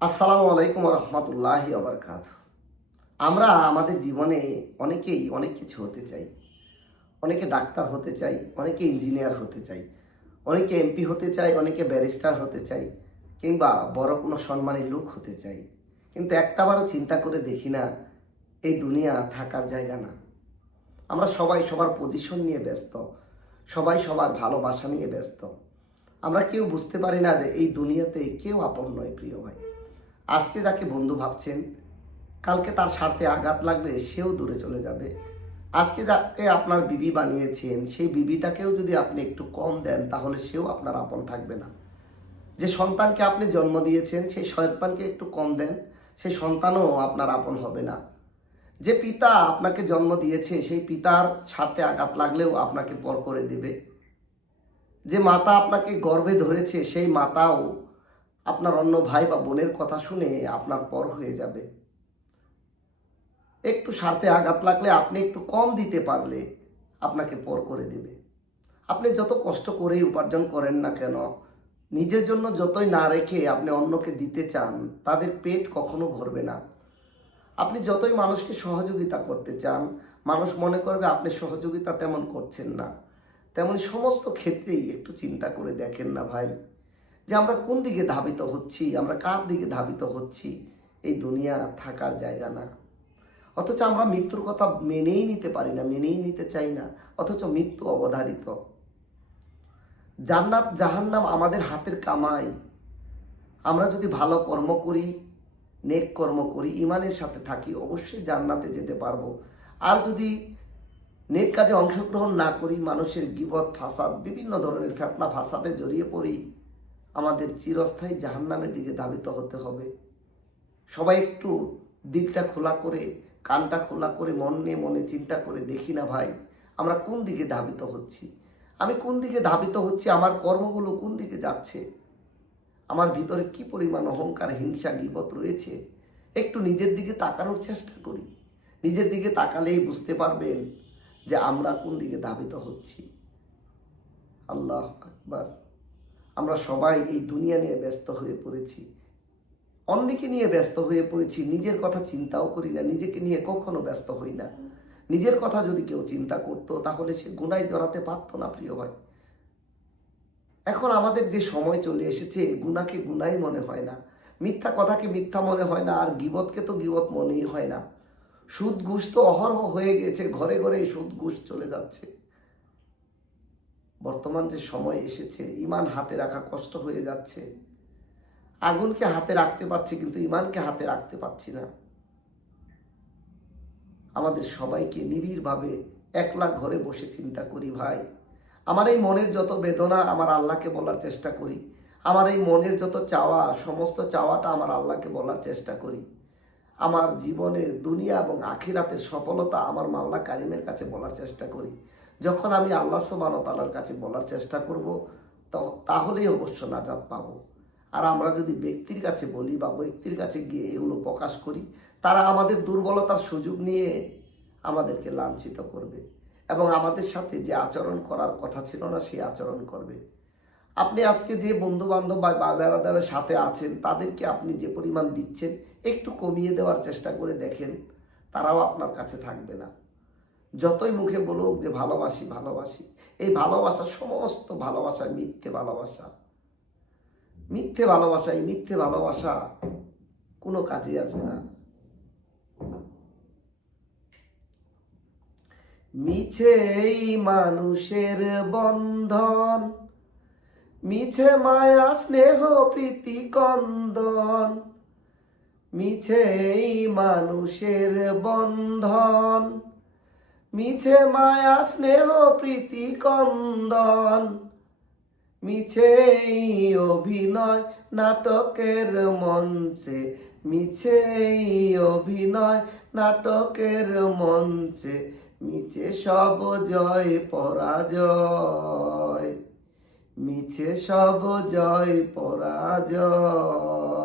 আসসালামু আলাইকুম রহমতুল্লাহি আবরকাত। আমরা আমাদের জীবনে অনেকেই অনেক কিছু হতে চাই। অনেকে ডাক্তার হতে চাই, অনেকে ইঞ্জিনিয়ার হতে চাই, অনেকে এমপি হতে চাই, অনেকে ব্যারিস্টার হতে চাই, কিংবা বড় কোনো সম্মানী লোক হতে চাই। কিন্তু একটাবারও চিন্তা করে দেখি না, এই দুনিয়া থাকার জায়গা না। আমরা সবাই সবার পজিশন নিয়ে ব্যস্ত, সবাই সবার ভালোবাসা নিয়ে ব্যস্ত। আমরা কেউ বুঝতে পারি না যে এই দুনিয়াতে কেউ আপন নয় প্রিয় ভাই। আজকে যাকে বন্ধু ভাবছেন, কালকে তার স্বার্থে আঘাত লাগলে সেও দূরে চলে যাবে। আজকে যাকে আপনার বিবি বানিয়েছেন, সেই বিবিটাকেও যদি আপনি একটু কম দেন, তাহলে সেও আপনার আপন থাকবে না। যে সন্তানকে আপনি জন্ম দিয়েছেন, সেই সন্তানকে একটু কম দেন, সেই সন্তানও আপনার আপন হবে না। যে পিতা আপনাকে জন্ম দিয়েছে, সেই পিতার স্বার্থে আঘাত লাগলেও আপনাকে পর করে দেবে। যে মাতা আপনাকে গর্ভে ধরেছে, সেই মাতাও আপনার অন্য ভাই বা বোনের কথা শুনে আপনার পর হয়ে যাবে। একটু স্বার্থে আঘাত লাগলে আপনি একটু কম দিতে পারলে আপনাকে পর করে দেবে। আপনি যত কষ্ট করেই উপার্জন করেন না কেন, নিজের জন্য যতই না রেখে আপনি অন্যকে দিতে চান, তাদের পেট কখনো ভরবে না। আপনি যতই মানুষকে সহযোগিতা করতে চান, মানুষ মনে করবে আপনি সহযোগিতা তেমন করছেন না। তেমন সমস্ত ক্ষেত্রেই একটু চিন্তা করে দেখেন না ভাই, যে আমরা কোন দিকে ধাবিত হচ্ছি, আমরা কার দিকে ধাবিত হচ্ছি। এই দুনিয়া থাকার জায়গা না। অথচ আমরা মৃত্যুর কথা মেনেই নিতে পারি না, মেনেই নিতে চাই না। অথচ মৃত্যু অবধারিত। জান্নাত জাহান্নাম আমাদের হাতের কামাই। আমরা যদি ভালো কর্ম করি, নেক কর্ম করি, ইমানের সাথে থাকি, অবশ্যই জান্নাতে যেতে পারবো। আর যদি নেক কাজে অংশগ্রহণ না করি, মানুষের গীবত ফাসাদ, বিভিন্ন ধরনের ফিতনা ফাসাদে জড়িয়ে পড়ি, আমাদের চিরস্থায়ী জাহান্নামের দিকে ধাবিত হতে হবে। সবাই একটু দিকটা খোলা করে, কানটা খোলা করে, মনে চিন্তা করে দেখি না ভাই, আমরা কোন দিকে ধাবিত হচ্ছি। আমি কোন দিকে ধাবিত হচ্ছি, আমার কর্মগুলো কোন দিকে যাচ্ছে, আমার ভিতরে কি পরিমাণ অহংকার, হিংসা, গীবত রয়েছে। একটু নিজের দিকে তাকানোর চেষ্টা করি। নিজের দিকে তাকালেই বুঝতে পারবেন যে আমরা কোন দিকে ধাবিত হচ্ছি। আল্লাহ আকবার। আমরা সবাই এই দুনিয়া নিয়ে ব্যস্ত হয়ে পড়েছি, অন্যকে নিয়ে ব্যস্ত হয়ে পড়েছি, নিজের কথা চিন্তাও করি না, নিজেকে নিয়ে কখনো ব্যস্ত হই না। নিজের কথা যদি কেউ চিন্তা করতো, তাহলে সে গুনায় জড়াতে পারতো না প্রিয় ভাই। এখন আমাদের যে সময় চলে এসেছে, গুনাহকে গুনাই মনে হয় না, মিথ্যা কথাকে মিথ্যা মনে হয় না, আর গীবতকে তো গীবত মনেই হয় না। সুদ ঘুষ তো অহরহ হয়ে গেছে, ঘরে ঘরে সুদ ঘুষ চলে যাচ্ছে। বর্তমান যে সময় এসেছে, ইমান হাতে রাখা কষ্ট হয়ে যাচ্ছে। আগুনকে হাতে রাখতে পারছি, কিন্তু ইমানকে হাতে রাখতে পারছি না। আমাদের সবাইকে নিবিড়ভাবে একলা ঘরে বসে চিন্তা করি ভাই। আমার এই মনের যত বেদনা আমার আল্লাহকে বলার চেষ্টা করি। আমার এই মনের যত চাওয়া, সমস্ত চাওয়াটা আমার আল্লাহকে বলার চেষ্টা করি। আমার জীবনের দুনিয়া এবং আখিরাতের সফলতা আমার মাওলা কারিমের কাছে বলার চেষ্টা করি। যখন আমি আল্লাহ সুবহানাহু ওয়া তাআলার কাছে বলার চেষ্টা করব, তাহলেই অবশ্য নাজাত পাবো। আর আমরা যদি ব্যক্তির কাছে বলি বা ব্যক্তির কাছে গিয়ে এগুলো প্রকাশ করি, তারা আমাদের দুর্বলতার সুযোগ নিয়ে আমাদেরকে লাঞ্ছিত করবে এবং আমাদের সাথে যে আচরণ করার কথা ছিল না, সেই আচরণ করবে। আপনি আজকে যে বন্ধু বান্ধব বা বেড়াদারের সাথে আছেন, তাদেরকে আপনি যে পরিমাণ দিচ্ছেন, একটু কমিয়ে দেওয়ার চেষ্টা করে দেখেন, তারাও আপনার কাছে থাকবে না। যতই মুখে বলুক যে ভালোবাসি ভালোবাসি, এই ভালোবাসা সমস্ত ভালোবাসা মিথ্যে ভালোবাসা। মিথ্যে ভালোবাসা, এই মিথ্যে ভালোবাসা কোনো কাজে আসবে না। মিছেই মানুষের বন্ধন, মিছে মায়া স্নেহ প্রীতি কন্দন। মিছেই মানুষের বন্ধন, মিছে মায়া স্নেহ প্রীতি কন্দন। মিছেই অভিনয় নাটকের মঞ্চে, মিছেই অভিনয় নাটকের মঞ্চে। মিছে সব জয় পরাজয়, মিছে সব জয় পরাজয়।